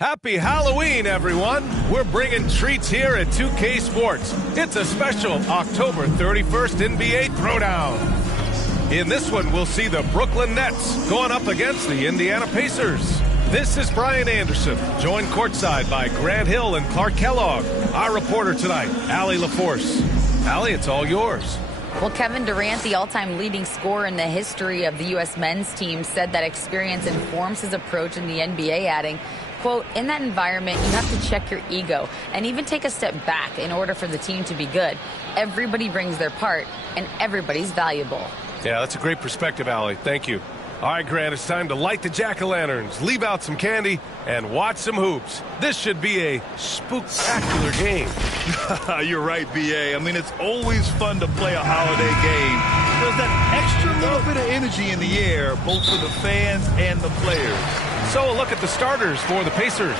Happy Halloween, everyone! We're bringing treats here at 2K Sports. It's a special October 31st NBA Throwdown. In this one, we'll see the Brooklyn Nets going up against the Indiana Pacers. This is Brian Anderson, joined courtside by Grant Hill and Clark Kellogg. Our reporter tonight, Allie LaForce. Allie, it's all yours. Well, Kevin Durant, the all-time leading scorer in the history of the U.S. men's team, said that experience informs his approach in the NBA, adding, quote, in that environment, you have to check your ego and even take a step back in order for the team to be good. Everybody brings their part, and everybody's valuable. Yeah, that's a great perspective, Allie. Thank you. All right, Grant, it's time to light the jack-o'-lanterns, leave out some candy, and watch some hoops. This should be a spooktacular game. You're right, B.A. I mean, it's always fun to play a holiday game. There's that extra little bit of energy in the air, both for the fans and the players. So a look at the starters for the Pacers.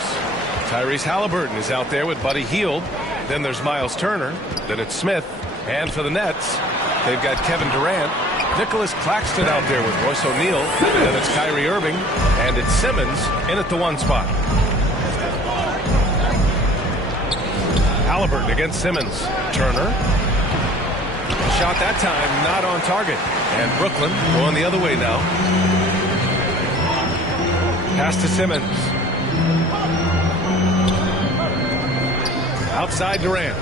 Tyrese Halliburton is out there with Buddy Hield. Then there's Miles Turner. Then it's Smith. And for the Nets, they've got Kevin Durant. Nicholas Claxton out there with Royce O'Neal. And then it's Kyrie Irving. And it's Simmons in at the one spot. Halliburton against Simmons. Turner. Shot that time, not on target. And Brooklyn going the other way now. Pass to Simmons. Outside Durant.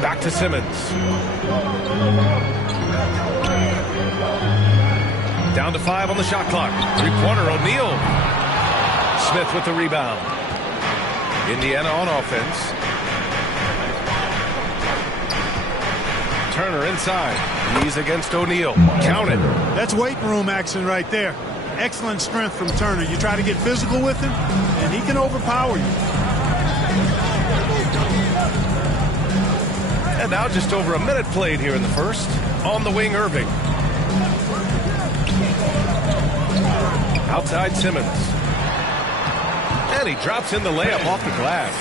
Back to Simmons. Down to 5 on the shot clock. Three-pointer, O'Neal. Smith with the rebound. Indiana on offense. Turner inside. He's against O'Neal. Count it. That's weight room action right there. Excellent strength from Turner. You try to get physical with him, and he can overpower you. And now just over a minute played here in the first. On the wing, Irving. Outside Simmons. And he drops in the layup off the glass.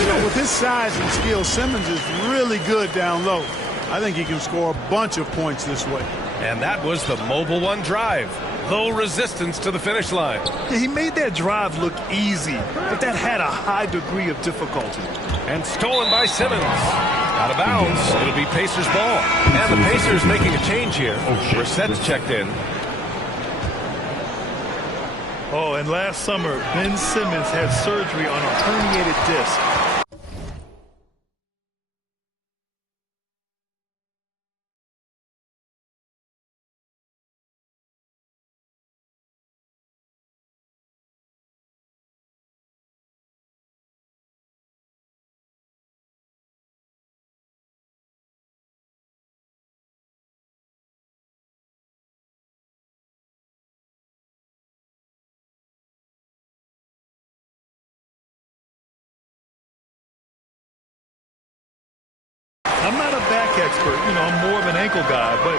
You know, with his size and skill, Simmons is really good down low. I think he can score a bunch of points this way. And that was the Mobile One drive. Low resistance to the finish line. Yeah, he made that drive look easy, but that had a high degree of difficulty. And stolen by Simmons. Out of bounds. It'll be Pacers ball. And the Pacers making a change here. Brissett's checked in. Oh, and last summer, Ben Simmons had surgery on a herniated disc. I'm not a back expert, you know, I'm more of an ankle guy, but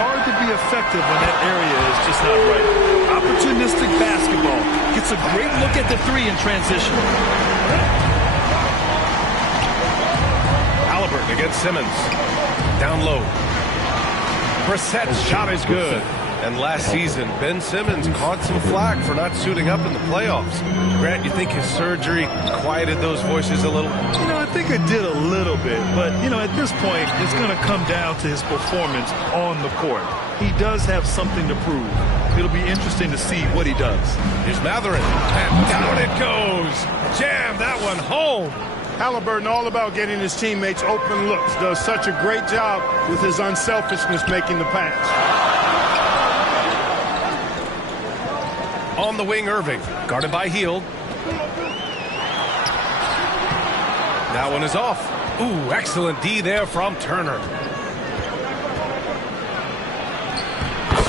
hard to be effective when that area is just not right. Opportunistic basketball. Gets a great look at the three in transition. Halliburton against Simmons. Down low. Brissett's shot is good. And last season, Ben Simmons caught some flack for not suiting up in the playoffs. Grant, you think his surgery quieted those voices a little? You know, I think it did a little bit. But, you know, at this point, it's going to come down to his performance on the court. He does have something to prove. It'll be interesting to see what he does. Here's Matherin. And down it goes. Jam that one home. Halliburton all about getting his teammates open looks. Does such a great job with his unselfishness making the pass. On the wing, Irving. Guarded by Hield. That one is off. Ooh, excellent D there from Turner.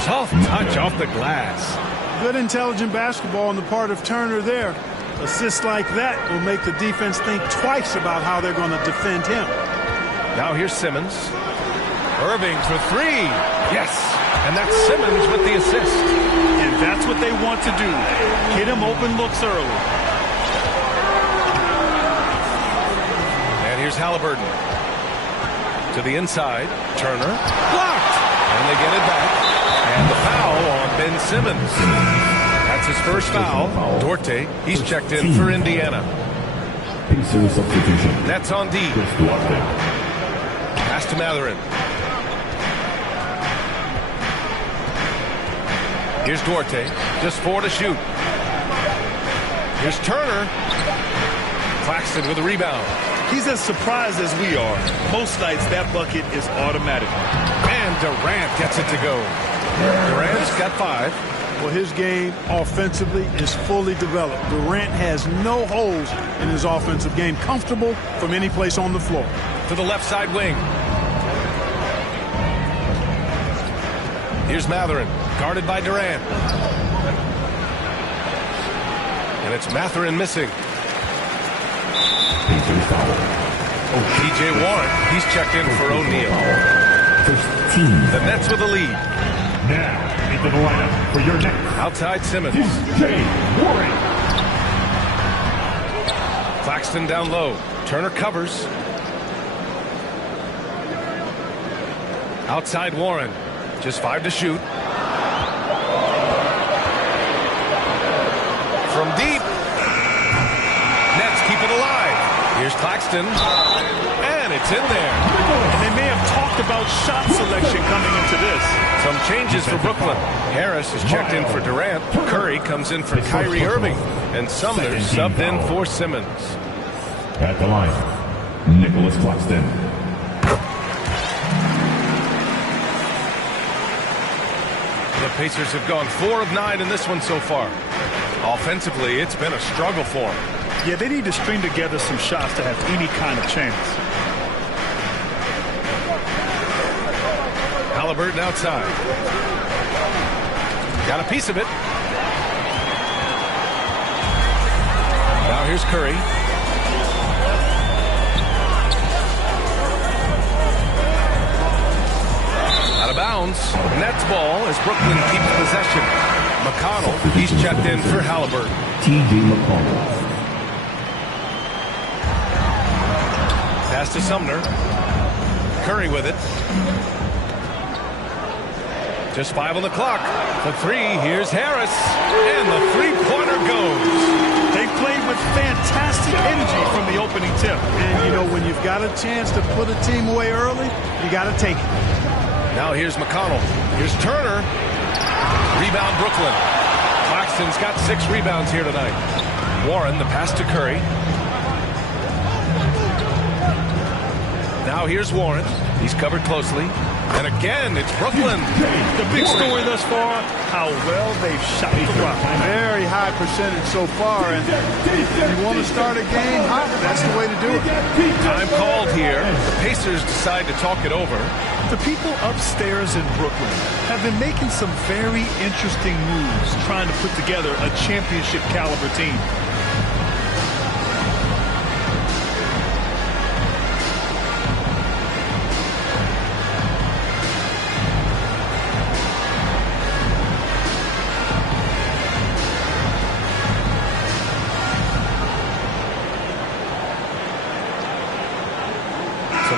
Soft touch off the glass. Good intelligent basketball on the part of Turner there. Assists like that will make the defense think twice about how they're going to defend him. Now here's Simmons. Irving for three. Yes. And that's Simmons with the assist. And that's what they want to do. Get him open looks early. And here's Halliburton. To the inside. Turner. Blocked. And they get it back. And the foul on Ben Simmons. That's That's his first foul. Duarte, he's checked in for Indiana. Pacers substitution. Nets on D. Pass to Matherin. Here's Duarte, just 4 to shoot. Here's Turner. Claxton with a rebound. He's as surprised as we are. Most nights, that bucket is automatic. And Durant gets it to go. Durant's got 5. Well, his game offensively is fully developed. Durant has no holes in his offensive game. Comfortable from any place on the floor. To the left side wing. Here's Matherin, guarded by Durant. And it's Matherin missing. T.J. Warren, he's checked in for O'Neal. The Nets with the lead. Now, into the lineup for your next. Outside Simmons. T.J. Warren. Claxton down low. Turner covers. Outside Warren. Just 5 to shoot. From deep. Nets keep it alive. Here's Claxton. And it's in there. And they may have talked about shot selection coming into this. Some changes for Brooklyn. Harris is checked in for Durant. Curry comes in for Kyrie Irving. And Sumner subbed in for Simmons. At the line, Nicholas Claxton. The Pacers have gone 4 of 9 in this one so far. Offensively, it's been a struggle for them. Yeah, they need to string together some shots to have any kind of chance. Halliburton outside. Got a piece of it. Now here's Curry. Out of bounds. Nets ball as Brooklyn keeps possession. McConnell, he's checked in for Halliburton. T.J. McConnell. Pass to Sumner. Curry with it. Just 5 on the clock. The 3, here's Harris. And the three-pointer goes. They played with fantastic energy from the opening tip. And, you know, when you've got a chance to put a team away early, you got to take it. Now here's McConnell. Here's Turner. Rebound Brooklyn. Claxton's got 6 rebounds here tonight. Warren, the pass to Curry. Now here's Warren. He's covered closely. And again, it's Brooklyn. The big story thus far, how well they've shot the rock. Very high percentage so far. And if you want to start a game hot, that's the way to do it. Time called here. The Pacers decide to talk it over. The people upstairs in Brooklyn have been making some very interesting moves trying to put together a championship caliber team.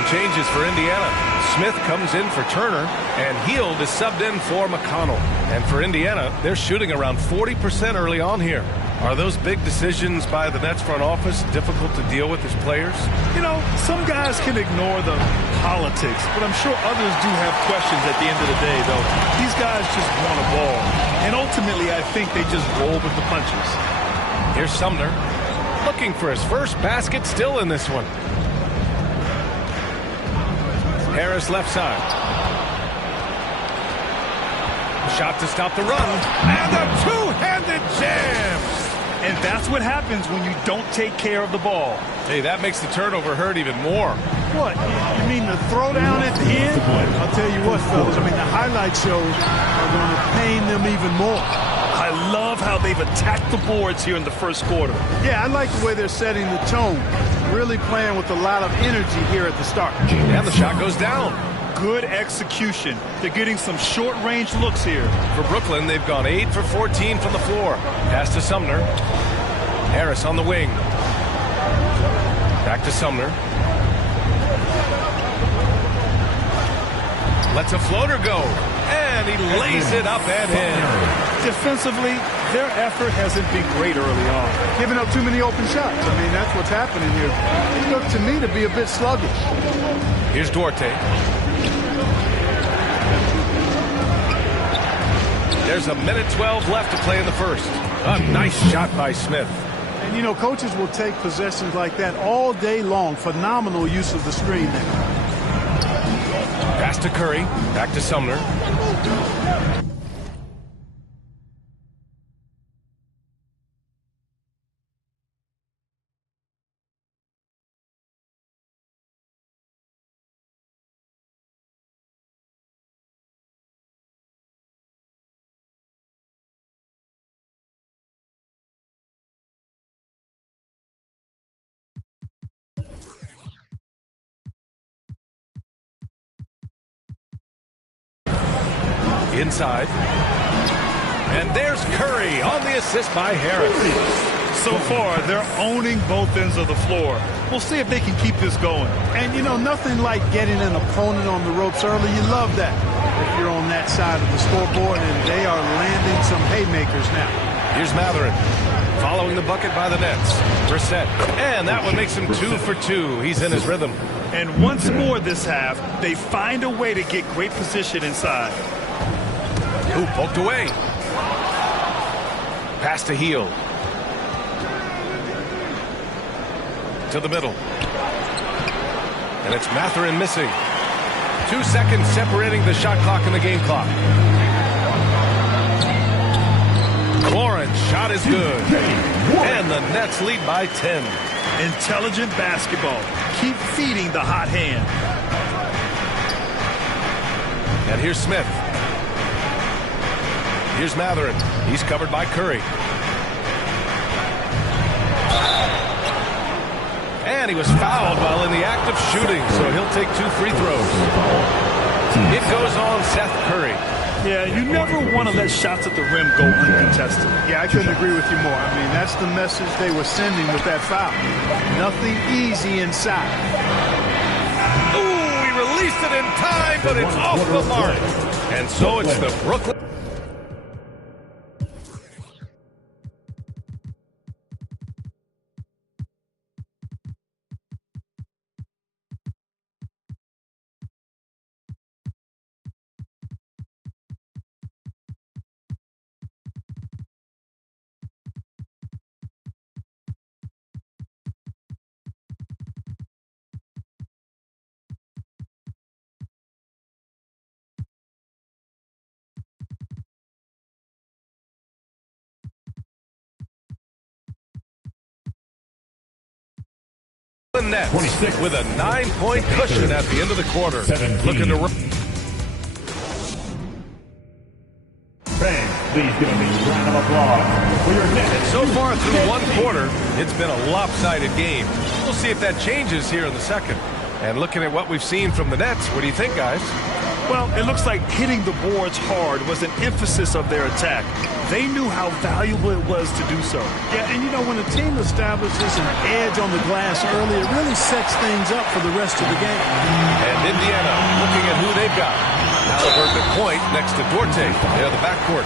Changes for Indiana. Smith comes in for Turner, and Hield is subbed in for McConnell. And for Indiana, they're shooting around 40% early on here. Are those big decisions by the Nets front office difficult to deal with as players? You know, some guys can ignore the politics, but I'm sure others do have questions at the end of the day, though. These guys just want a ball. And ultimately, I think they just roll with the punches. Here's Sumner, looking for his first basket, still in this one. Harris left side. Shot to stop the run. And a two-handed jam. And that's what happens when you don't take care of the ball. Hey, that makes the turnover hurt even more. What? You mean the throwdown at the end? I'll tell you what, fellas. I mean, the highlight shows are going to pain them even more. I love how they've attacked the boards here in the first quarter. Yeah, I like the way they're setting the tone. Really playing with a lot of energy here at the start. And the shot goes down. Good execution. They're getting some short-range looks here. For Brooklyn, they've gone 8 for 14 from the floor. Pass to Sumner. Harris on the wing. Back to Sumner. Lets a floater go. And he lays it up and in. Defensively, their effort hasn't been great early on. Giving up too many open shots. I mean, that's what's happening here. It looked to me to be a bit sluggish. Here's Duarte. There's a minute 12 left to play in the first. A nice shot by Smith. And, you know, coaches will take possessions like that all day long. Phenomenal use of the screen there. Pass to Curry. Back to Sumner. Inside. And there's Curry on the assist by Harris. So far, they're owning both ends of the floor. We'll see if they can keep this going. And, you know, nothing like getting an opponent on the ropes early. You love that if you're on that side of the scoreboard, and they are landing some haymakers now. Here's Matherin. Following the bucket by the Nets. Brissett. And that one makes him 2 for 2. He's in his rhythm. And once more this half, they find a way to get great position inside. Ooh, poked away. Pass to Heel. To the middle. And it's Matherin missing. 2 seconds separating the shot clock and the game clock. Lawrence shot is good. And the Nets lead by 10. Intelligent basketball. Keep feeding the hot hand. And here's Smith. Here's Matherin. He's covered by Curry. And he was fouled while in the act of shooting, so he'll take 2 free throws. It goes on Seth Curry. Yeah, you never want to let shots at the rim go uncontested. Yeah, I couldn't agree with you more. I mean, that's the message they were sending with that foul. Nothing easy inside. Ooh, he released it in time, but it's off the mark. And so it's the Brooklyn. Nets with a 9-point cushion at the end of the quarter. 17. Looking to Fans, please give them a round of applause for your Nets. So far through one quarter, it's been a lopsided game. We'll see if that changes here in the second. And looking at what we've seen from the Nets, what do you think, guys? Well, it looks like hitting the boards hard was an emphasis of their attack. They knew how valuable it was to do so. Yeah, and you know, when a team establishes an edge on the glass early, it really sets things up for the rest of the game. And Indiana looking at who they've got. Halliburton at point next to Duarte. They're the backcourt.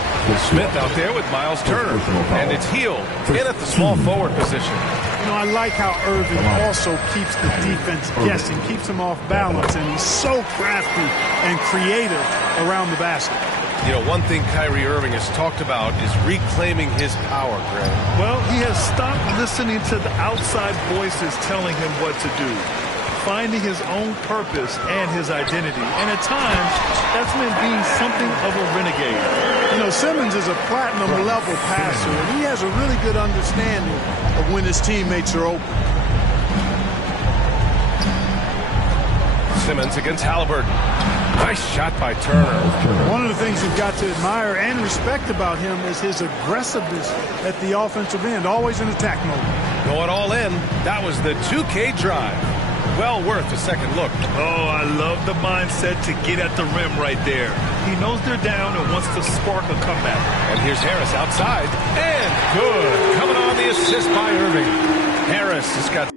Smith out there with Miles Turner. And it's Heel in at the small forward position. You know, I like how Irving also keeps the defense guessing, keeps them off balance, and he's so crafty and creative around the basket. You know, one thing Kyrie Irving has talked about is reclaiming his power, Greg. Well, he has stopped listening to the outside voices telling him what to do, finding his own purpose and his identity. And at times, that's meant being something of a renegade. You know, Simmons is a platinum-level passer, and he has a really good understanding of when his teammates are open. Simmons against Halliburton. Nice shot by Turner. One of the things you've got to admire and respect about him is his aggressiveness at the offensive end, always in attack mode. Going all in. That was the 2K drive. Well worth a second look. Oh, I love the mindset to get at the rim right there. He knows they're down and wants to spark a comeback. And here's Harris outside. And good. Coming on the assist by Irving. Harris has got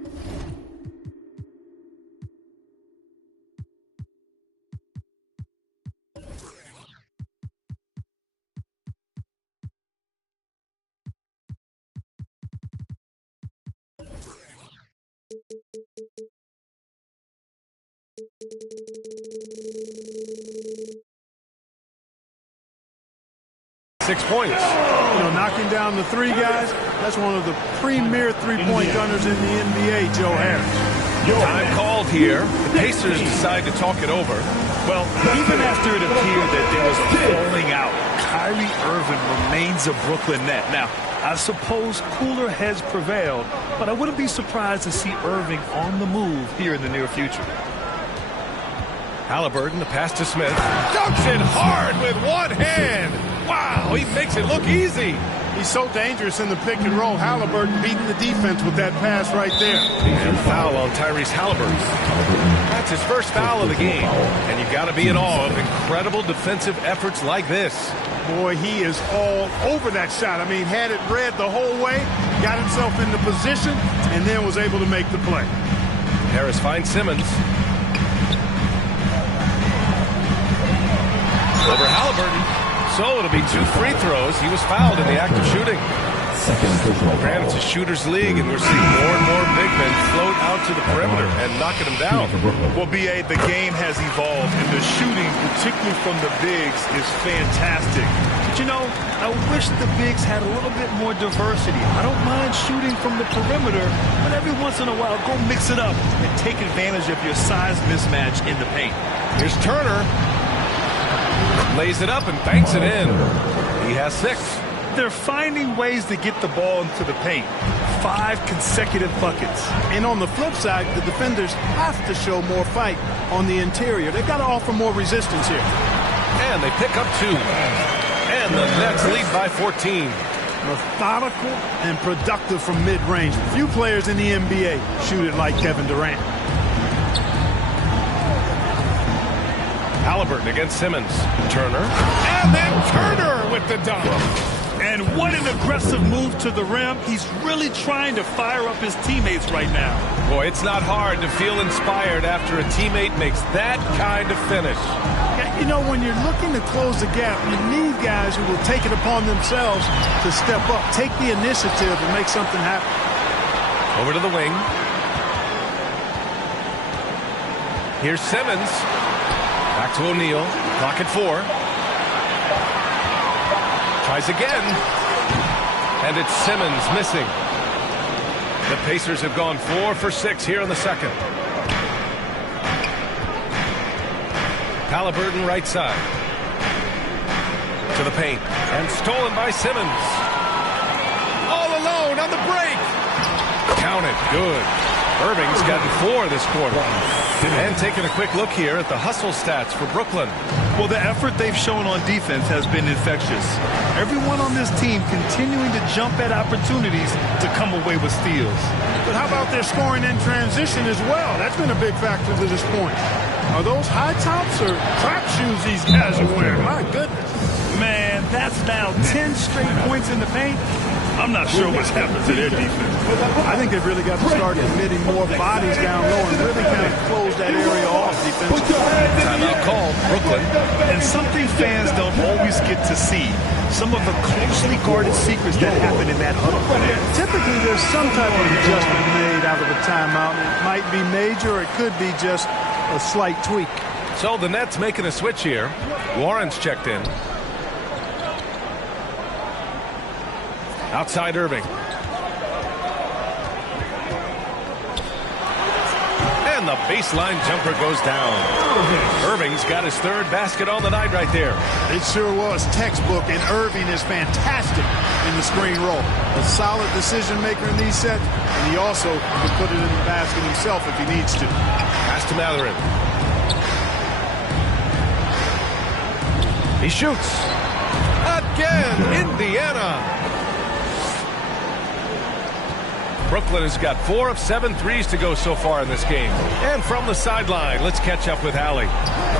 6 points. You know, knocking down the three guys, that's one of the premier three-point gunners in the NBA, Joe Harris. Time called here. The Pacers decide to talk it over. Well, even after it appeared that there was a falling out, Kyrie Irving remains a Brooklyn Net. Now, I suppose cooler heads prevailed, but I wouldn't be surprised to see Irving on the move here in the near future. Halliburton, the pass to Smith. Dunks it hard with one hand. Wow, he makes it look easy. He's so dangerous in the pick and roll. Halliburton beating the defense with that pass right there. And foul on Tyrese Halliburton. That's his first foul of the game. And you got to be in awe of incredible defensive efforts like this. Boy, he is all over that shot. I mean, had it read the whole way, got himself into position, and then was able to make the play. Harris finds Simmons. Over Halliburton. So it'll be 2 free throws. He was fouled in the act of shooting. Granted, it's a shooter's league, and we're seeing more and more big men float out to the perimeter and knocking them down. Well, B.A., the game has evolved, and the shooting, particularly from the bigs, is fantastic. But, you know, I wish the bigs had a little bit more diversity. I don't mind shooting from the perimeter, but every once in a while, go mix it up and take advantage of your size mismatch in the paint. Here's Turner. Lays it up and banks it in. He has 6. They're finding ways to get the ball into the paint. 5 consecutive buckets. And on the flip side, the defenders have to show more fight on the interior. They've got to offer more resistance here. And they pick up 2. And the Nets lead by 14. Methodical and productive from mid-range. Few players in the NBA shoot it like Kevin Durant. Halliburton against Simmons. Turner. And then Turner with the dunk. And what an aggressive move to the rim. He's really trying to fire up his teammates right now. Boy, it's not hard to feel inspired after a teammate makes that kind of finish. Yeah, you know, when you're looking to close the gap, you need guys who will take it upon themselves to step up, take the initiative, and make something happen. Over to the wing. Here's Simmons. Back to O'Neal. Clock at 4. Tries again. And it's Simmons missing. The Pacers have gone 4 for 6 here in the second. Halliburton right side. To the paint. And stolen by Simmons. All alone on the break. Count it. Good. Irving's gotten 4 this quarter. And taking a quick look here at the hustle stats for Brooklyn. Well, the effort they've shown on defense has been infectious. Everyone on this team continuing to jump at opportunities to come away with steals. But how about their scoring in transition as well? That's been a big factor to this point. Are those high tops or trap shoes these guys are wearing? My goodness. Man, that's now 10 straight points in the paint. I'm not sure what's happened to their defense. I think they've really got to start committing more bodies down low and really kind of close that area off defensively. Timeout called, Brooklyn. And something fans don't always get to see. Some of the closely guarded secrets that happen in that huddle. Typically, there's some type of adjustment made out of a timeout. It might be major, or it could be just a slight tweak. So the Nets making a switch here. Warren's checked in. Outside Irving. And the baseline jumper goes down. Irving's got his 3rd basket on the night right there. It sure was textbook, and Irving is fantastic in the screen roll. A solid decision maker in these sets, and he also can put it in the basket himself if he needs to. Pass to Matherin. He shoots. Again, Indiana. Brooklyn has got 4 of 7 threes to go so far in this game. And from the sideline, let's catch up with Allie.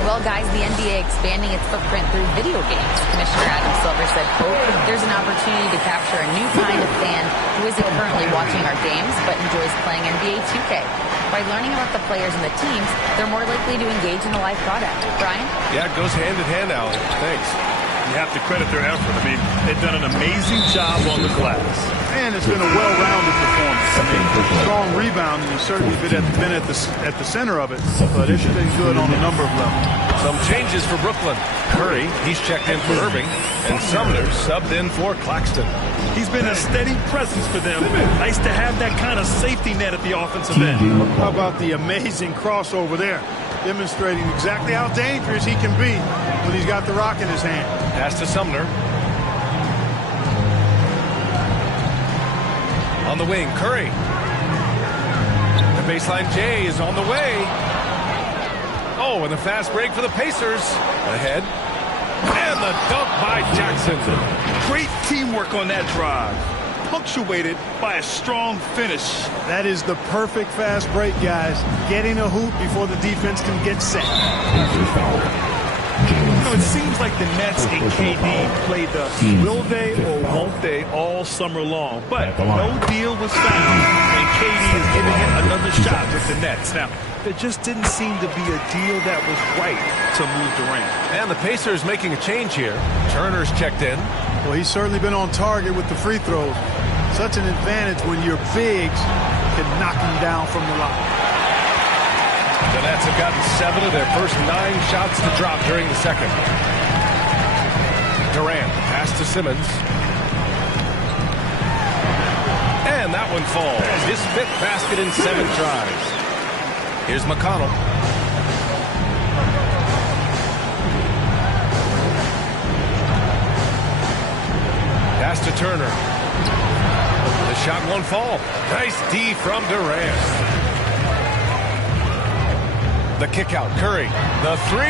Well, guys, the NBA expanding its footprint through video games. Commissioner Adam Silver said, quote, there's an opportunity to capture a new kind of fan who isn't currently watching our games but enjoys playing NBA 2K. By learning about the players and the teams, they're more likely to engage in the live product. Brian? Yeah, it goes hand in hand, Allie. Thanks. You have to credit their effort. I mean, they've done an amazing job on the glass. And it's been a well-rounded performance. I mean, strong rebound. rebound, and he's certainly been at the center of it, but it's been good on a number of levels. Some changes for Brooklyn. Curry, he's checked in for Irving, and Sumner subbed in for Claxton. He's been a steady presence for them. Nice to have that kind of safety net at the offensive end. How about the amazing crossover there, demonstrating exactly how dangerous he can be when he's got the rock in his hand. Pass to Sumner. On the wing, Curry. The baseline J is on the way. Oh, and the fast break for the Pacers. Ahead. And the dunk by Jackson. Great teamwork on that drive, punctuated by a strong finish. That is the perfect fast break, guys. Getting a hoop before the defense can get set. You know, it seems like the Nets and KD played the will they or won't they all summer long, but no deal was found, and KD is giving it another shot with the Nets. Now, there just didn't seem to be a deal that was right to move Durant. And the Pacers making a change here. Turner's checked in. Well, he's certainly been on target with the free throws. Such an advantage when your bigs can knock him down from the line. The Nets have gotten 7 of their first 9 shots to drop during the second. Durant, pass to Simmons. And that one falls. His 5th basket in 7 tries. Here's McConnell. Pass to Turner. The shot won't fall. Nice D from Durant. The kick out, Curry. The 3.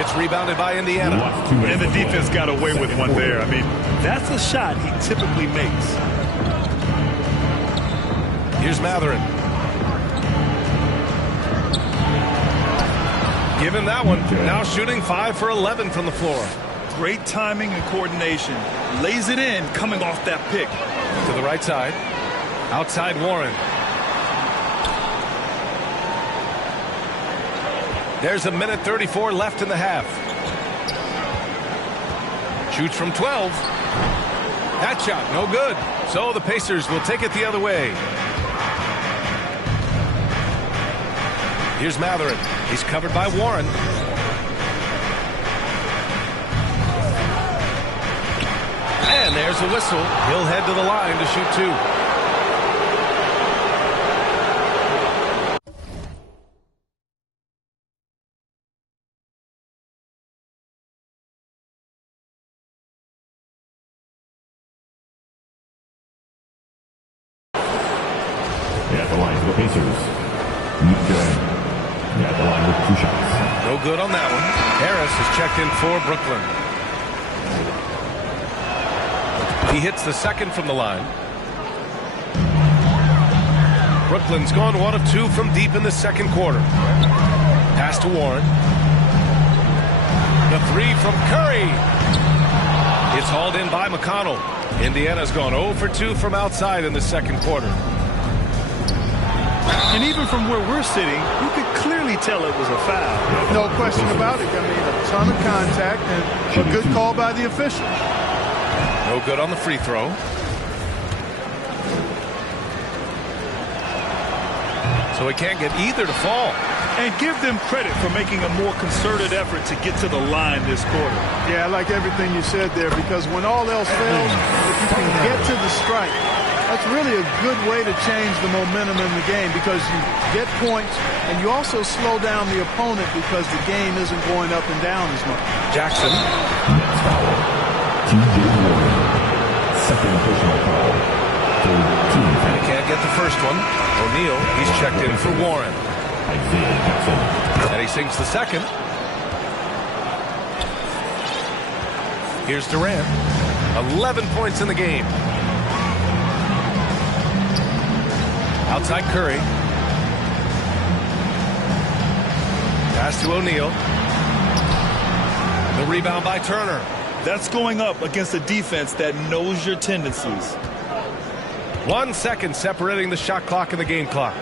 It's rebounded by Indiana. And the defense got away with one there. I mean, that's a shot he typically makes. Here's Matherin. Give him that one. Now shooting 5 for 11 from the floor. Great timing and coordination. Lays it in coming off that pick. To the right side. Outside Warren. There's 1:34 left in the half. Shoots from 12. That shot, no good. So the Pacers will take it the other way. Here's Matherin. He's covered by Warren. And there's a whistle. He'll head to the line to shoot 2. At the line for the Pacers. At the line with 2 shots. No good on that one. Harris is checked in for Brooklyn. He hits the second from the line. Brooklyn's gone 1 of 2 from deep in the second quarter. Pass to Warren. The 3 from Curry. It's hauled in by McConnell. Indiana's gone 0 for 2 from outside in the second quarter. And even from where we're sitting, you could clearly tell it was a foul. No question about it. I mean, a ton of contact and a good call by the official. No good on the free throw. So he can't get either to fall. And give them credit for making a more concerted effort to get to the line this quarter. Yeah, I like everything you said there, because when all else fails, if you can get to the strike, that's really a good way to change the momentum in the game, because you get points and you also slow down the opponent because the game isn't going up and down as much. Jackson. Next foul. T.J. Warren. Second personal foul. Third team foul. He can't get the first one. O'Neal, he's checked in for Warren. Isaiah Jackson. And he sinks the second. Here's Durant. 11 points in the game. Outside Curry. Pass to O'Neal. The rebound by Turner. That's going up against a defense that knows your tendencies. 1 second separating the shot clock and the game clock.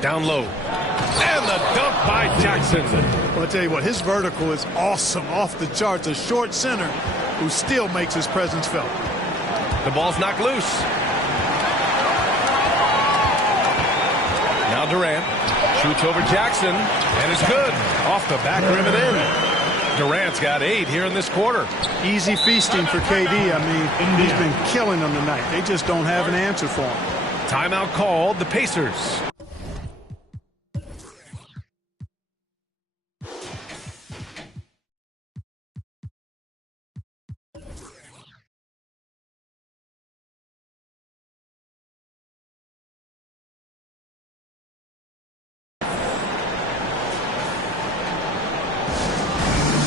Down low. And the dunk by Jackson. Well, I'll tell you what, his vertical is awesome, off the charts. A short center who still makes his presence felt. The ball's knocked loose. Durant shoots over Jackson, and it's good. Off the back rim and in. Durant's got 8 here in this quarter. Easy feasting for KD. I mean, he's been killing them tonight. They just don't have an answer for him. Timeout called, the Pacers.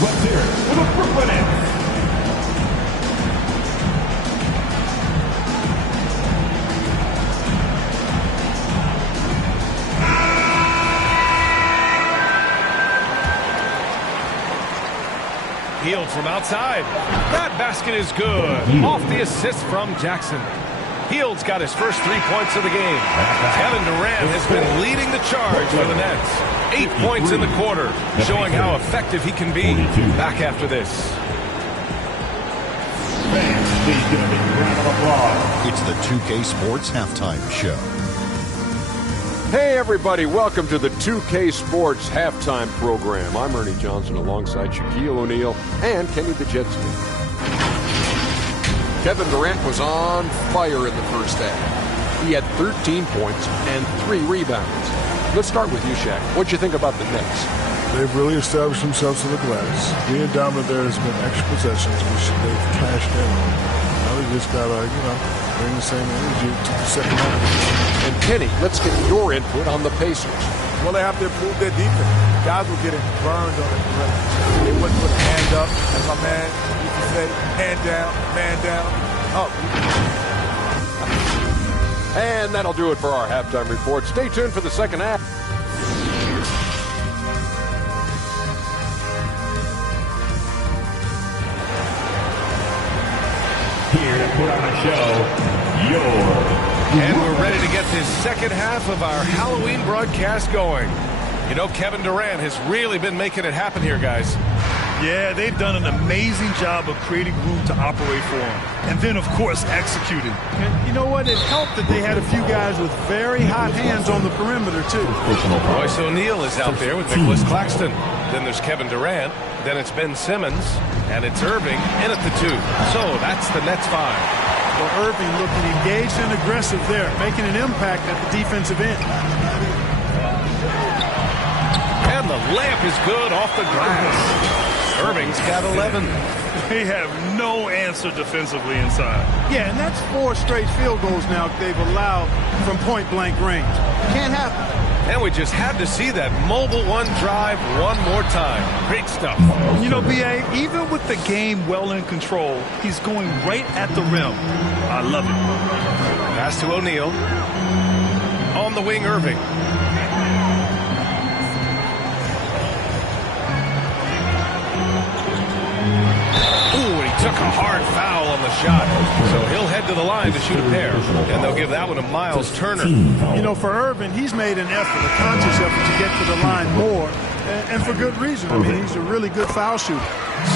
Let's hear it for the Brooklyn Nets. Healed from outside. That basket is good. Off the assist from Jackson. Hield's got his first 3 points of the game. Kevin Durant has been leading the charge for the Nets. 8 points in the quarter, showing how effective he can be. Back after this. Fans, please give a big round of applause. It's the 2K Sports Halftime Show. Hey everybody, welcome to the 2K Sports Halftime Program. I'm Ernie Johnson alongside Shaquille O'Neal and Kenny the Jet Smith. Kevin Durant was on fire in the first half. He had 13 points and 3 rebounds. Let's start with you, Shaq. What'd you think about the Nets? They've really established themselves in the glass. Being dominant there has been extra possessions, which they've cashed in on. Now they just got to, bring the same energy to the second half. And Kenny, let's get your input on the Pacers. Well, they have to improve their defense. Guys were getting burned on the perimeter. They wouldn't put a hand up, as my man used to say, hand down, man down, up. And that'll do it for our halftime report. Stay tuned for the second half. Here to put on a show, And we're ready to get this second half of our Halloween broadcast going. You know, Kevin Durant has really been making it happen here, guys. Yeah, they've done an amazing job of creating room to operate for him. And then, of course, executing. And you know what? It helped that they had a few guys with very hot hands on the perimeter, too. Royce O'Neal is out there with Nicholas Claxton. Then there's Kevin Durant. Then it's Ben Simmons. And it's Irving in at the 2. So that's the Nets 5. Well, Irving looking engaged and aggressive there, making an impact at the defensive end. And the layup is good off the glass. Irving's got 11. They have no answer defensively inside. Yeah, and that's 4 straight field goals now they've allowed from point-blank range. Can't happen. And we just had to see that mobile one drive one more time. Great stuff. You know, B.A., even with the game well in control, he's going right at the rim. I love it. Pass to O'Neal. On the wing, Irving. Took a hard foul on the shot, so he'll head to the line to shoot a pair, and they'll give that one to Miles Turner. You know, for Irvin, he's made an effort, a conscious effort to get to the line more, and for good reason. I mean, he's a really good foul shooter.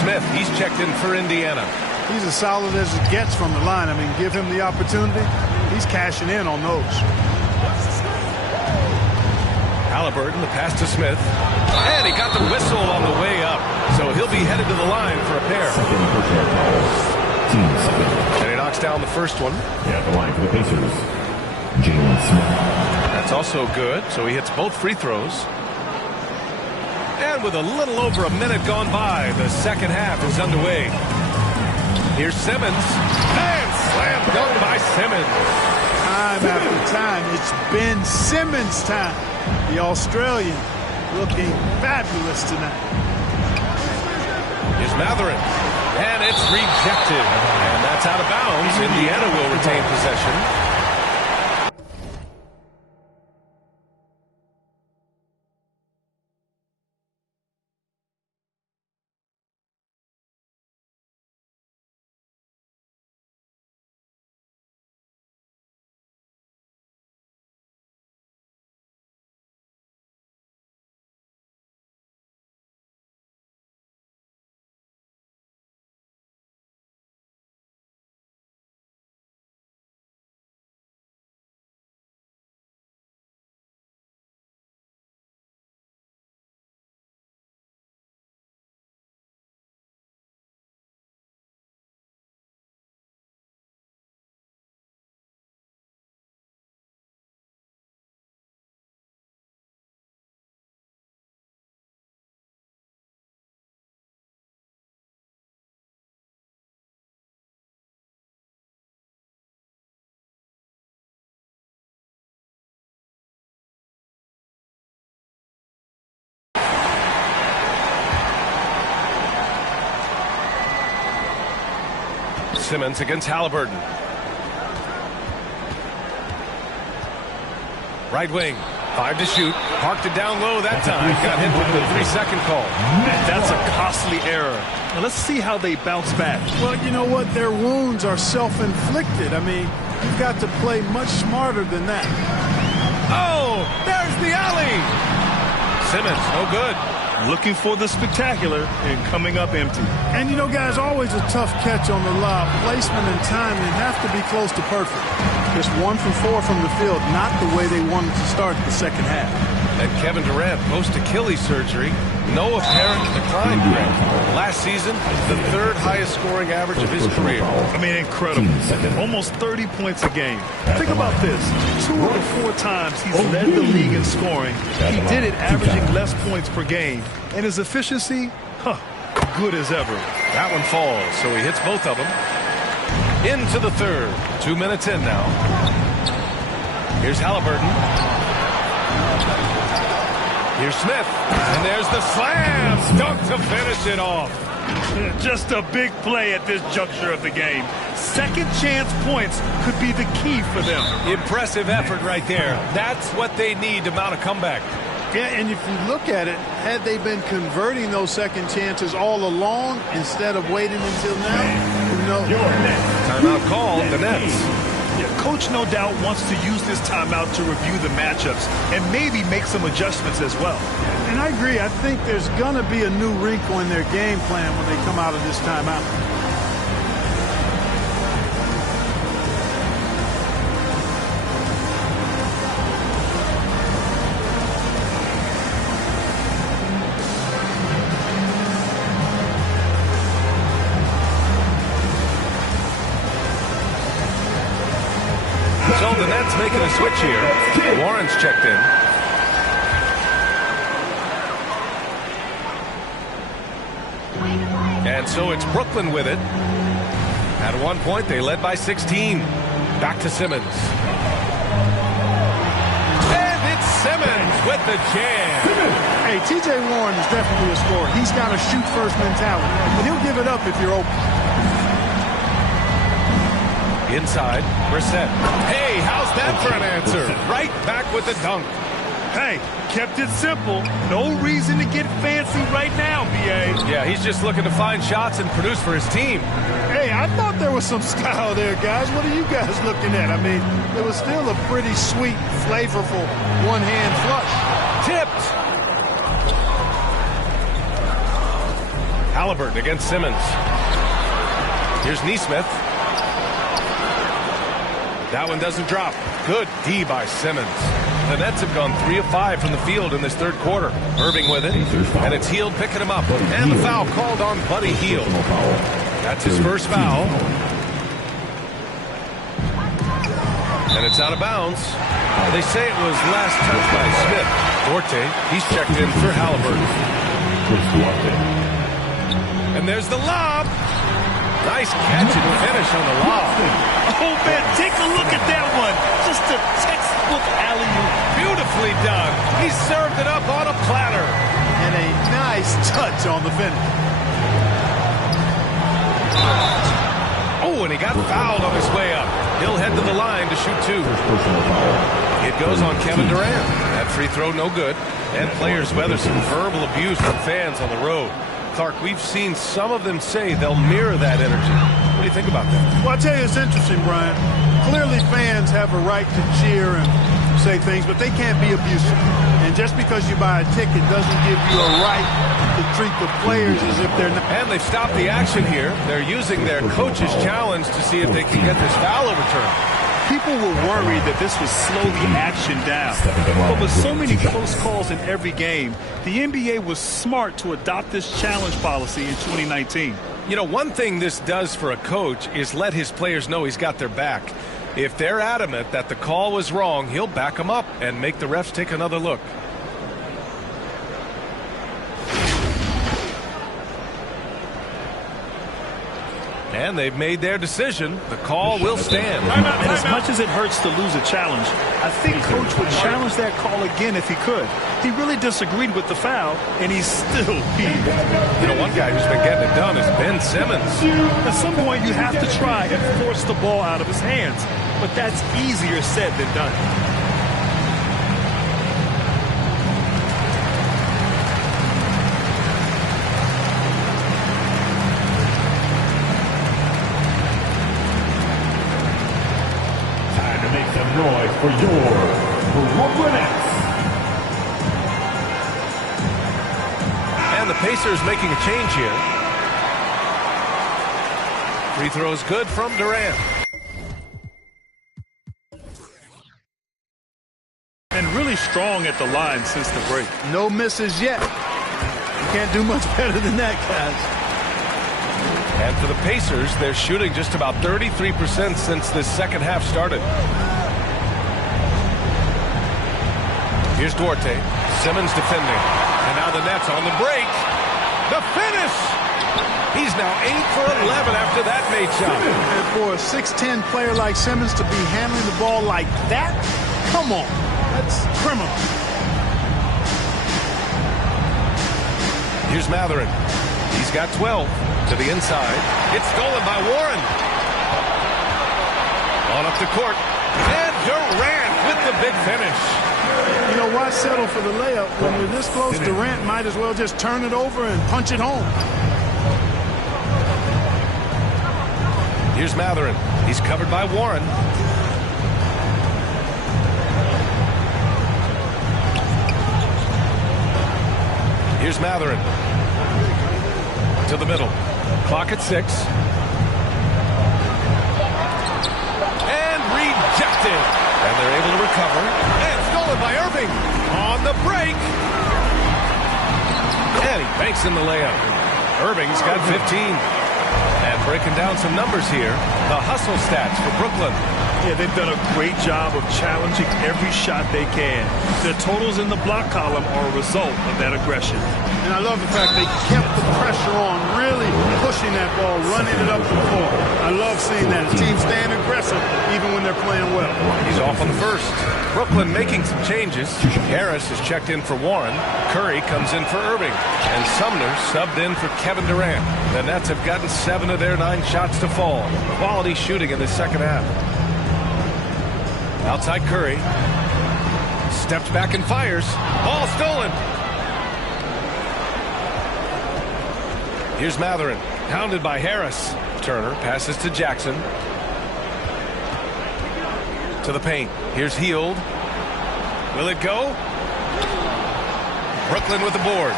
Smith, he's checked in for Indiana. He's as solid as it gets from the line. I mean, give him the opportunity, he's cashing in on those. Halliburton, the pass to Smith, and he got the whistle on the way up, so he'll be headed to the line for a pair. And he knocks down the first one. Yeah, the line for the Pacers, Jalen Smith. That's also good, so he hits both free throws. And with a little over a minute gone by, the second half is underway. Here's Simmons, and slam dunk by Simmons. Time after time, it's Ben Simmons' time. The Australian looking fabulous tonight. Here's Matherin, and it's rejected. And that's out of bounds. Indiana will retain possession. Simmons against Halliburton. Right wing, 5 to shoot. Parked it down low that time. Got hit with the 3-second call. That's a costly error. Now let's see how they bounce back. Well, you know what? Their wounds are self-inflicted. I mean, you've got to play much smarter than that. Oh, there's the alley. Simmons, no good. Looking for the spectacular and coming up empty. And, you know, guys, always a tough catch on the lob. Placement and timing have to be close to perfect. Just 1 from 4 from the field, not the way they wanted to start the second half. And Kevin Durant, post-Achilles surgery, no apparent decline grade. Last season, the 3rd highest scoring average of his career. I mean, incredible. Almost 30 points a game. Think about this. 2 of the 4 times he's led the league in scoring, he did it averaging less points per game. And his efficiency, good as ever. That one falls, so he hits both of them. Into the 3rd. 2 minutes in now. Here's Halliburton. Here's Smith, and there's the slam dunk to finish it off. Just a big play at this juncture of the game. Second chance points could be the key for them. Impressive effort right there. That's what they need to mount a comeback. Yeah, and if you look at it, had they been converting those second chances all along instead of waiting until now, who knows? Timeout call, the Nets. Yeah, Coach no doubt wants to use this timeout to review the matchups and maybe make some adjustments as well. And I agree. I think there's going to be a new wrinkle in their game plan when they come out of this timeout. So the Nets making a switch here. Warren's checked in. And so it's Brooklyn with it. At one point, they led by 16. Back to Simmons. And it's Simmons with the jam. Hey, T.J. Warren is definitely a scorer. He's got a shoot-first mentality, but he'll give it up if you're open. Inside, Brissett. Hey, how's that for an answer? Right back with the dunk. Hey, kept it simple. No reason to get fancy right now, B.A. Yeah, he's just looking to find shots and produce for his team. Hey, I thought there was some style there, guys. What are you guys looking at? I mean, it was still a pretty sweet, flavorful one-hand flush. Tipped. Halliburton against Simmons. Here's Nesmith. That one doesn't drop. Good D by Simmons. The Nets have gone 3 of 5 from the field in this third quarter. Irving with it, and it's Hield picking him up. And the foul called on Buddy Hield. That's his first foul. And it's out of bounds. They say it was last touched by Smith. Duarte, he's checked in for Halliburton. And there's the lob. Nice catch and finish on the lob. Oh, man, take a look at that one. Just a textbook alley-oop. Beautifully done. He served it up on a platter. And a nice touch on the finish. Oh, and he got fouled on his way up. He'll head to the line to shoot 2. It goes on Kevin Durant. That free throw, no good. And players weather some verbal abuse from fans on the road. Clark, we've seen some of them say they'll mirror that energy. What do you think about that? Well, I tell you, it's interesting, Brian. Clearly, fans have a right to cheer and say things, but they can't be abusive. And just because you buy a ticket doesn't give you a right to treat the players as if they're not. And they've stopped the action here. They're using their coach's challenge to see if they can get this foul overturned. People were worried that this would slow the action down. But with so many close calls in every game, the NBA was smart to adopt this challenge policy in 2019. You know, one thing this does for a coach is let his players know he's got their back. If they're adamant that the call was wrong, he'll back them up and make the refs take another look. And they've made their decision. The call will stand. And as much as it hurts to lose a challenge, I think Coach would challenge that call again if he could. He really disagreed with the foul, and he's still peeved. You know, one guy who's been getting it done is Ben Simmons. At some point, you have to try and force the ball out of his hands, but that's easier said than done. Noise for your Brooklyn Nets. And the Pacers making a change here. Free throws good from Durant. And really strong at the line since the break. No misses yet. You can't do much better than that, guys. And for the Pacers, they're shooting just about 33% since this second half started. Here's Duarte. Simmons defending. And now the Nets on the break. The finish! He's now 8 for 11 after that made shot. And for a 6'10 player like Simmons to be handling the ball like that? Come on. That's criminal. Here's Matherin. He's got 12 to the inside. It's stolen by Warren. On up the court. And Durant with the big finish. You know, why settle for the layup? When you're this close, Durant might as well just turn it over and punch it home. Here's Matherin. He's covered by Warren. Here's Matherin. To the middle. Clock at 6. And rejected. And they're able to recover. And stolen by Irving. On the break. And he banks in the layup. Irving's got 15. And breaking down some numbers here. The hustle stats for Brooklyn. Yeah, they've done a great job of challenging every shot they can. The totals in the block column are a result of that aggression. And I love the fact they kept the pressure on, really pushing that ball, running it up the floor. I love seeing that. The team staying aggressive even when they're playing well. He's off on the first. Brooklyn making some changes. Harris is checked in for Warren. Curry comes in for Irving. And Sumner subbed in for Kevin Durant. The Nets have gotten 7 of their 9 shots to fall. Quality shooting in the second half. Outside Curry. Steps back and fires. Ball stolen. Here's Matherin. Hounded by Harris. Turner passes to Jackson. To the paint. Here's Hield. Will it go? Brooklyn with the board.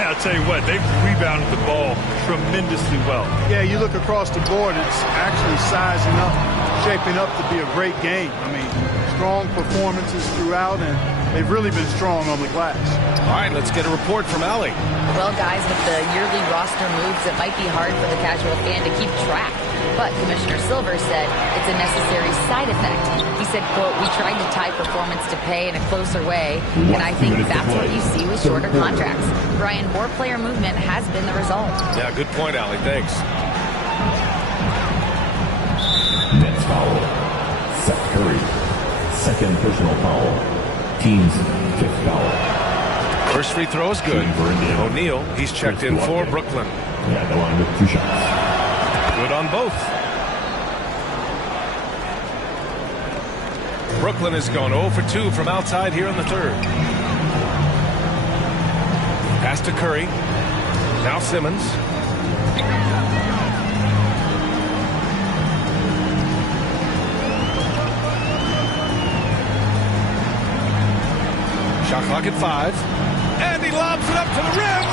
I'll tell you what, they've rebounded the ball tremendously well. Yeah, you look across the board, it's actually sizing up, shaping up to be a great game. I mean, strong performances throughout, and they've really been strong on the glass. All right, let's get a report from Allie. Well, guys, with the yearly roster moves, it might be hard for the casual fan to keep track. But Commissioner Silver said it's a necessary side effect. He said, quote, "We tried to tie performance to pay in a closer way, and I think that's what you see with shorter contracts. Brian, more player movement has been the result." Yeah, good point, Allie. Thanks. Nets foul. Seth Curry. Second personal foul. Team's 5th foul. First free throw is good. O'Neal, he's checked in for Brooklyn. Yeah, the line with 2 shots. Good on both. Brooklyn has gone 0 for 2 from outside here in the third. Pass to Curry. Now Simmons. Shot clock at 5. And he lobs it up to the rim.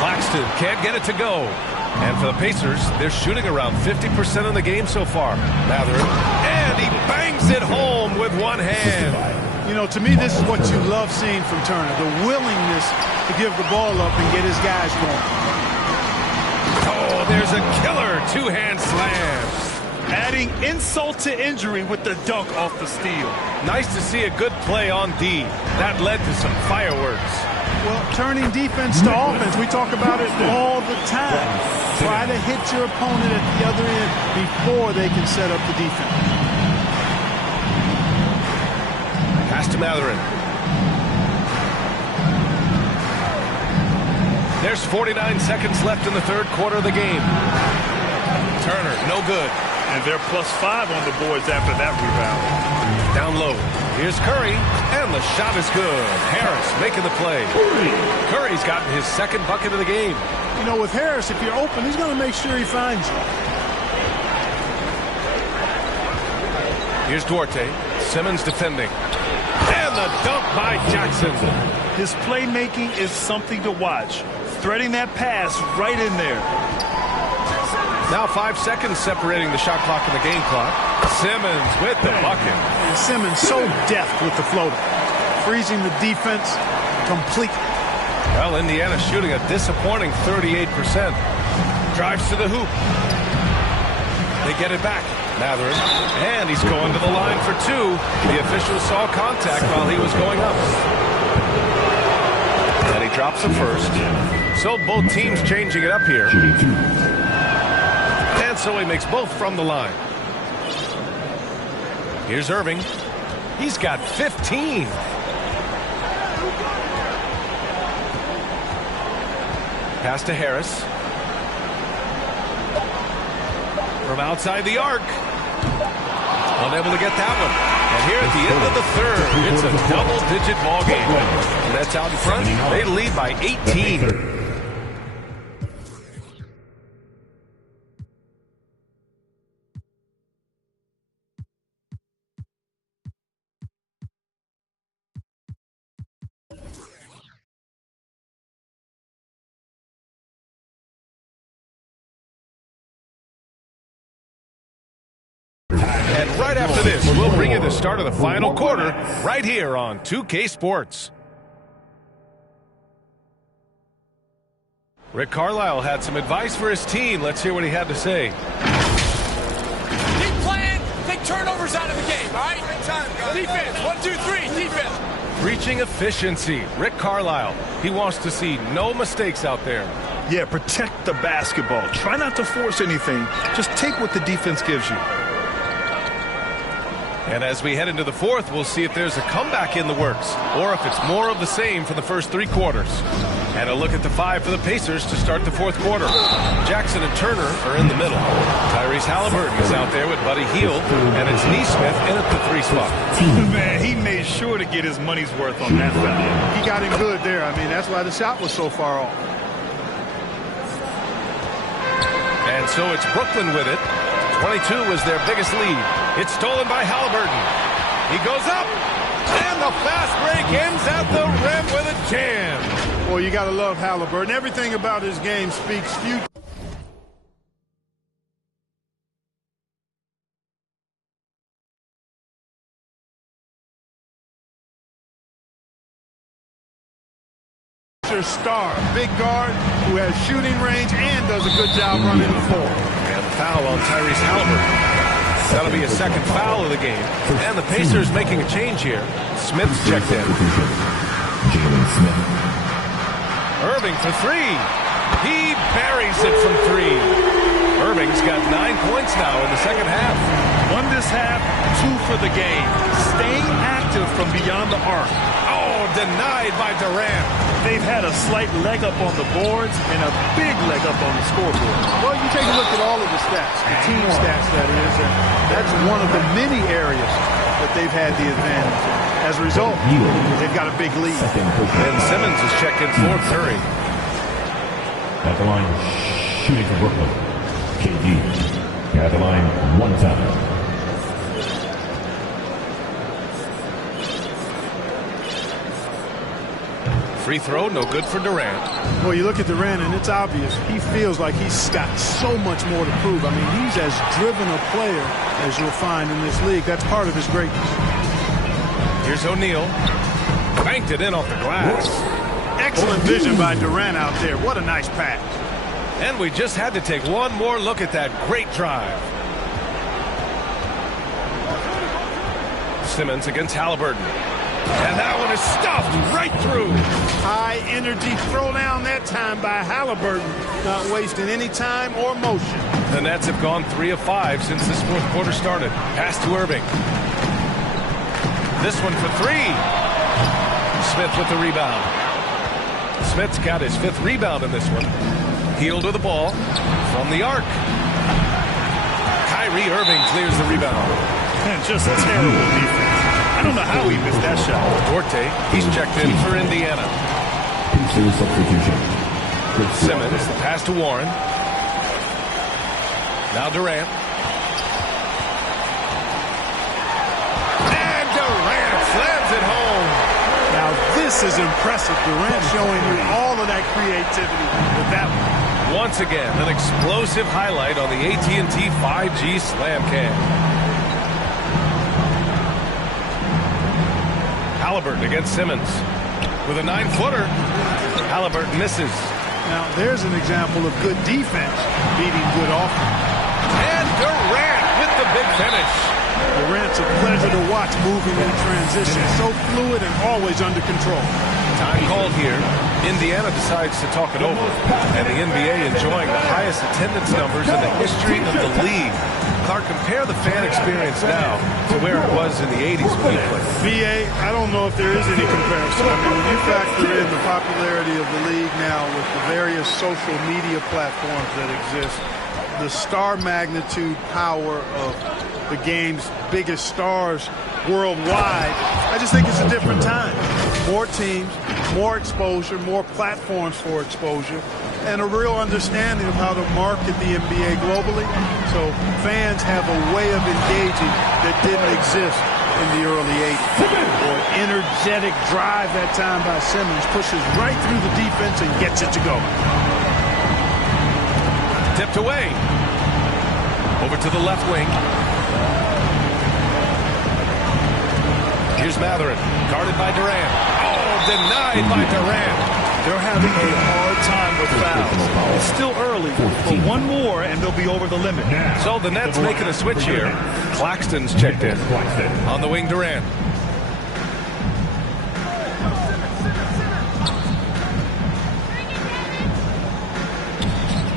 Claxton can't get it to go. And for the Pacers, they're shooting around 50% of the game so far. Matherin. And he bangs it home with one hand. You know, to me, this is what you love seeing from Turner, the willingness to give the ball up and get his guys going. Oh, there's a killer 2-hand slam. Adding insult to injury with the dunk off the steal. Nice to see a good play on D. That led to some fireworks. Well, turning defense to offense, we talk about it all the time. Try to hit your opponent at the other end before they can set up the defense. Pass to Matherin. There's 49 seconds left in the third quarter of the game. Turner, no good. And they're +5 on the boards after that rebound. Down low. Here's Curry, and the shot is good. Harris making the play. Curry's gotten his second bucket of the game. You know, with Harris, if you're open, he's going to make sure he finds you. Here's Duarte. Simmons defending. And the dunk by Jackson. His playmaking is something to watch. Threading that pass right in there. Now 5 seconds separating the shot clock and the game clock. Simmons with the bucket. And Simmons so deft with the floater. Freezing the defense completely. Well, Indiana shooting a disappointing 38%. Drives to the hoop. They get it back. Matherin. And he's going to the line for two. The official saw contact while he was going up. And he drops the first. So both teams changing it up here. And so he makes both from the line. Here's Irving. He's got 15. Pass to Harris. From outside the arc. Unable to get that one. And here at the end of the third, it's a double-digit ball game. And that's out in front. They lead by 18. And right after this, we'll bring you the start of the final quarter right here on 2K Sports. Rick Carlisle had some advice for his team. Let's hear what he had to say. Keep playing. Take turnovers out of the game, all right? Defense. 1, 2, 3. Defense. Preaching efficiency. Rick Carlisle. He wants to see no mistakes out there. Yeah, protect the basketball. Try not to force anything. Just take what the defense gives you. And as we head into the fourth, we'll see if there's a comeback in the works or if it's more of the same for the first 3 quarters. And a look at the 5 for the Pacers to start the fourth quarter. Jackson and Turner are in the middle. Tyrese Halliburton is out there with Buddy Hield, and it's Neesmith in at the 3 spot. Man, he made sure to get his money's worth on that foul. He got him good there. I mean, that's why the shot was so far off. And so it's Brooklyn with it. 22 was their biggest lead. It's stolen by Halliburton. He goes up, and the fast break ends at the rim with a jam. Well, you got to love Halliburton. Everything about his game speaks future. Star, big guard who has shooting range and does a good job running the floor. And the foul on Tyrese Halliburton. That'll be a second foul of the game. And the Pacers making a change here. Smith's checked in. Irving for 3. He buries it from 3. Irving's got 9 points now in the second half. 1 this half, 2 for the game. Staying active from beyond the arc. Oh, denied by Durant. They've had a slight leg up on the boards and a big leg up on the scoreboard. Well, you take a look at all of the stats, the team stats, that is, and that's one of the many areas that they've had the advantage. As a result, they've got a big lead. And Simmons is checked in for Curry. At the line, shooting for Brooklyn. KD. At the line, 1 time. Free throw, no good for Durant. Well, you look at Durant, and it's obvious. He feels like he's got so much more to prove. I mean, he's as driven a player as you'll find in this league. That's part of his greatness. Here's O'Neal. Banked it in off the glass. Excellent vision by Durant out there. What a nice pass. And we just had to take one more look at that great drive. Simmons against Halliburton. And that one is stuffed right through. High energy throwdown that time by Halliburton, not wasting any time or motion. The Nets have gone 3 of 5 since this fourth quarter started. Pass to Irving. This one for 3. Smith with the rebound. Smith's got his 5th rebound in this one. Hield with the ball from the arc. Kyrie Irving clears the rebound. And just terrible defense. I don't know how he missed that shot. Duarte, he's checked in for Indiana. Substitution. Simmons, the pass to Warren. Now Durant. And Durant slams it home. Now this is impressive. Durant showing you all of that creativity with that one. Once again, an explosive highlight on the AT&T 5G Slam Cam. Halliburton against Simmons with a 9-footer. Halliburton misses. Now there's an example of good defense beating good offense. And Durant with the big finish. Durant's a pleasure to watch moving in transition. So fluid and always under control. Time called here. Indiana decides to talk it over. And the NBA enjoying the highest attendance numbers in the history of the league. Clark, compare the fan experience now to where it was in the 80s when we played. VA, I don't know if there is any comparison. I mean, when you factor in the popularity of the league now with the various social media platforms that exist, the star magnitude power of the game's biggest stars worldwide, I just think it's a different time. More teams, more exposure, more platforms for exposure, and a real understanding of how to market the NBA globally. So fans have a way of engaging that didn't exist in the early 80s. Or energetic drive that time by Simmons, pushes right through the defense and gets it to go. Tipped away. Over to the left wing. Here's Matherin, guarded by Durant. Oh, denied by Durant. They're having a hard time with fouls. It's still early, but one more and they'll be over the limit. So the Nets making a switch here. Claxton's checked in. On the wing, Durant.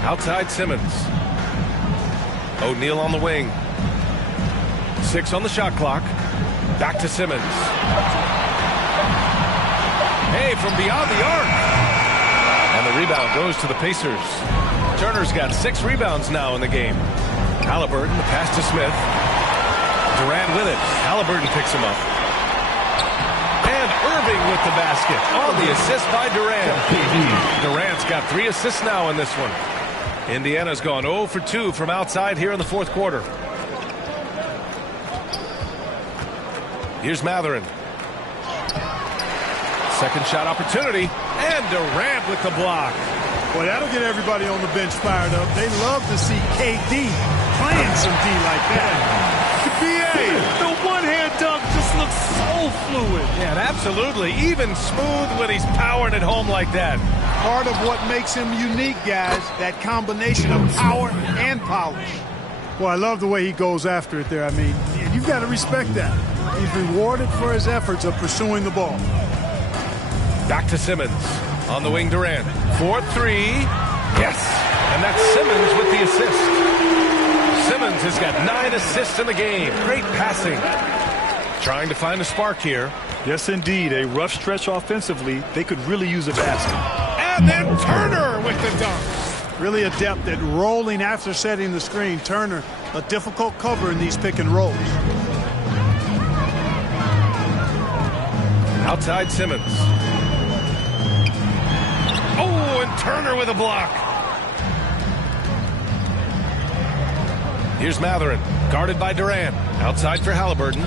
Outside Simmons. O'Neal on the wing. 6 on the shot clock. Back to Simmons. Hey, from beyond the arc. And the rebound goes to the Pacers. Turner's got 6 rebounds now in the game. Halliburton, the pass to Smith. Durant with it. Halliburton picks him up. And Irving with the basket. On the assist by Durant. Durant's got 3 assists now in this one. Indiana's gone 0 for 2 from outside here in the fourth quarter. Here's Matherin. Second shot opportunity. And Durant with the block. Boy, that'll get everybody on the bench fired up. They love to see KD playing some D like that. The one-hand dunk just looks so fluid. Yeah, and absolutely. Even smooth when he's powering it home like that. Part of what makes him unique, guys, that combination of power and polish. Well, I love the way he goes after it there. I mean, you've got to respect that. He's rewarded for his efforts of pursuing the ball. Back to Simmons. On the wing, Durant. 4-3. Yes. And that's Simmons with the assist. Simmons has got 9 assists in the game. Great passing. Trying to find a spark here. Yes, indeed. A rough stretch offensively. They could really use a basket. And then Turner with the dunk. Really adept at rolling after setting the screen. Turner, a difficult cover in these pick and rolls. Outside Simmons. Oh, and Turner with a block. Here's Matherin, guarded by Durant. Outside for Halliburton.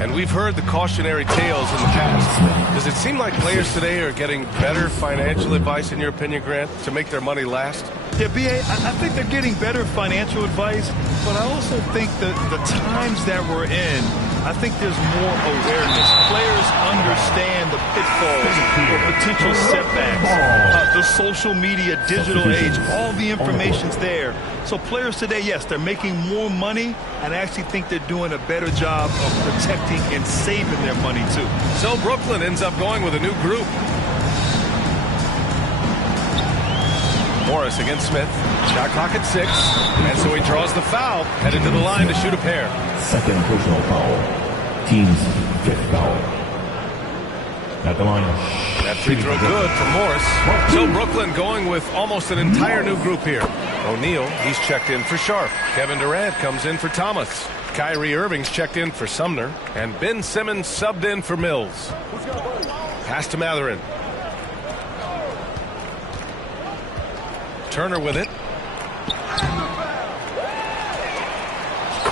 And we've heard the cautionary tales in the past. Does it seem like players today are getting better financial advice, in your opinion, Grant, to make their money last? Yeah, B.A., I think they're getting better financial advice, but I also think that the times that we're in, I think there's more awareness. Players understand the pitfalls or potential setbacks, the social media, digital age, all the information's there. So players today, yes, they're making more money, and I actually think they're doing a better job of protecting and saving their money, too. So Brooklyn ends up going with a new group. Morris against Smith. Shot clock at 6. And so he draws the foul. Headed to the line to shoot a pair. Second personal foul. Team's 5th foul. At the line. That free throw good for Morris. So Brooklyn going with almost an entire new group here. O'Neal, he's checked in for Sharp. Kevin Durant comes in for Thomas. Kyrie Irving's checked in for Sumner. And Ben Simmons subbed in for Mills. Pass to Matherin. Turner with it.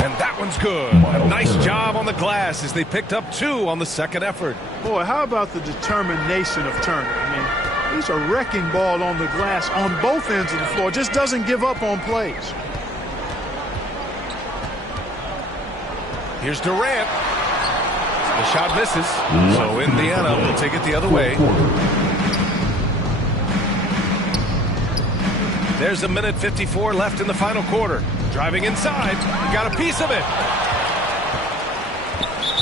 And that one's good. A nice job on the glass as they picked up 2 on the second effort. Boy, how about the determination of Turner? I mean, he's a wrecking ball on the glass on both ends of the floor. Just doesn't give up on plays. Here's Durant. The shot misses. So Indiana will take it the other way. There's a minute 54 left in the final quarter. Driving inside. Got a piece of it.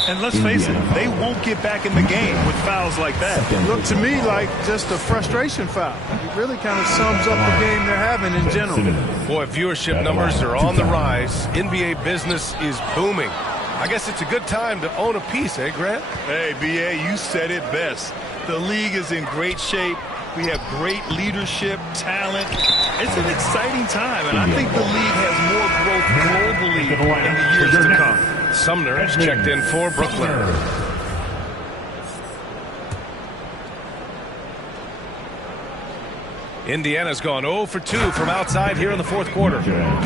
And let's face it, they won't get back in the game with fouls like that. Looked to me like just a frustration foul. It really kind of sums up the game they're having in general. Boy, viewership numbers are on the rise. NBA business is booming. I guess it's a good time to own a piece, eh, Grant? Hey, B.A., you said it best. The league is in great shape. We have great leadership, talent. It's an exciting time, and I think the league has more growth globally in the years to come. Sumner is checked in for Brooklyn. Indiana's gone 0 for 2 from outside here in the fourth quarter.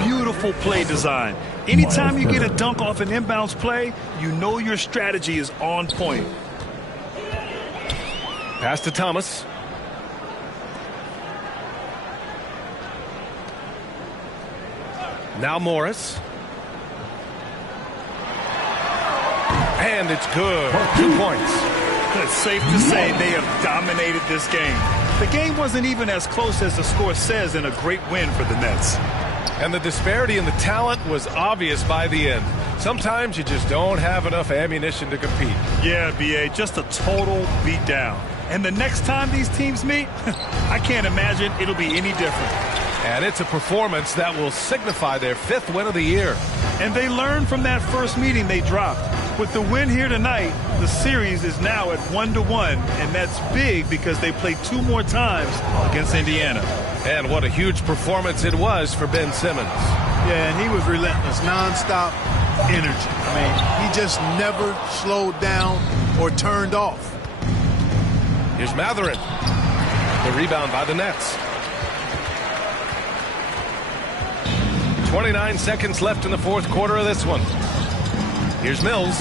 Beautiful play design. Anytime you get a dunk off an inbounds play, you know your strategy is on point. Pass to Thomas. Now Morris. And it's good. 2 points. It's safe to say they have dominated this game. The game wasn't even as close as the score says in a great win for the Nets. And the disparity in the talent was obvious by the end. Sometimes you just don't have enough ammunition to compete. Yeah, B.A., just a total beatdown. And the next time these teams meet, I can't imagine it'll be any different. And it's a performance that will signify their 5th win of the year. And they learned from that first meeting they dropped. With the win here tonight, the series is now at 1-1, and that's big because they played 2 more times against Indiana. And what a huge performance it was for Ben Simmons. Yeah, and he was relentless, nonstop energy. I mean, he just never slowed down or turned off. Here's Matherin. The rebound by the Nets. 29 seconds left in the fourth quarter of this one. Here's Mills.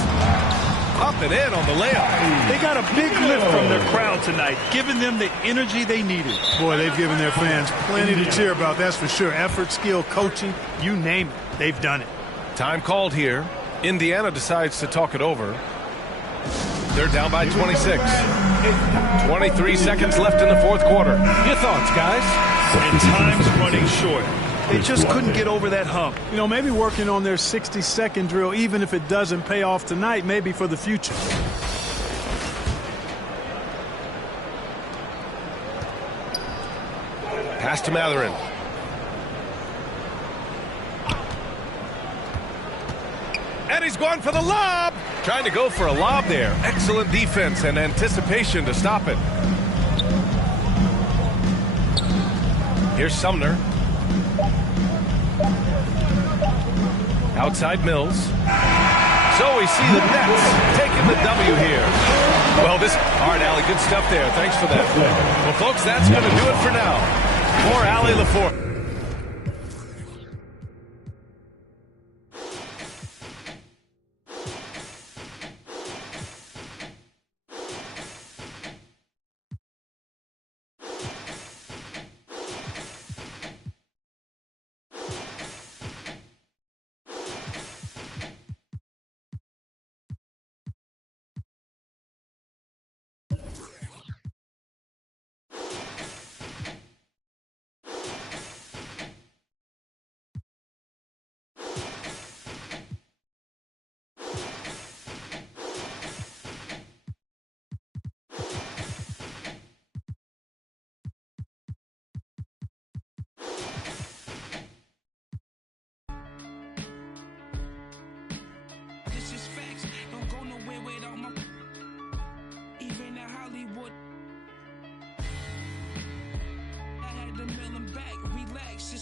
Up and in on the layup. They got a big lift from their crowd tonight, giving them the energy they needed. Boy, they've given their fans plenty to cheer about, that's for sure. Effort, skill, coaching, you name it. They've done it. Time called here. Indiana decides to talk it over. They're down by 26. 23 seconds left in the fourth quarter. Your thoughts, guys? And time's running short. They just couldn't get over that hump. You know, maybe working on their 60-second drill, even if it doesn't pay off tonight, maybe for the future. Pass to Matherin. And he's going for the lob. Trying to go for a lob there. Excellent defense and anticipation to stop it. Here's Sumner. Outside Mills. So we see the Nets taking the W here. Well, all right, Allie, good stuff there. Thanks for that. Well, folks, that's going to do it for now. For Allie LaForte.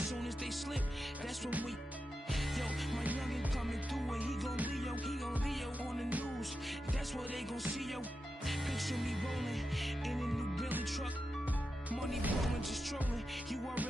soon as they slip, that's when we. Yo, my youngin' coming through and he gon' Leo on the news. That's what they gon' see, yo. Picture me rolling in a new Billy truck. Money blowing, just trolling. You already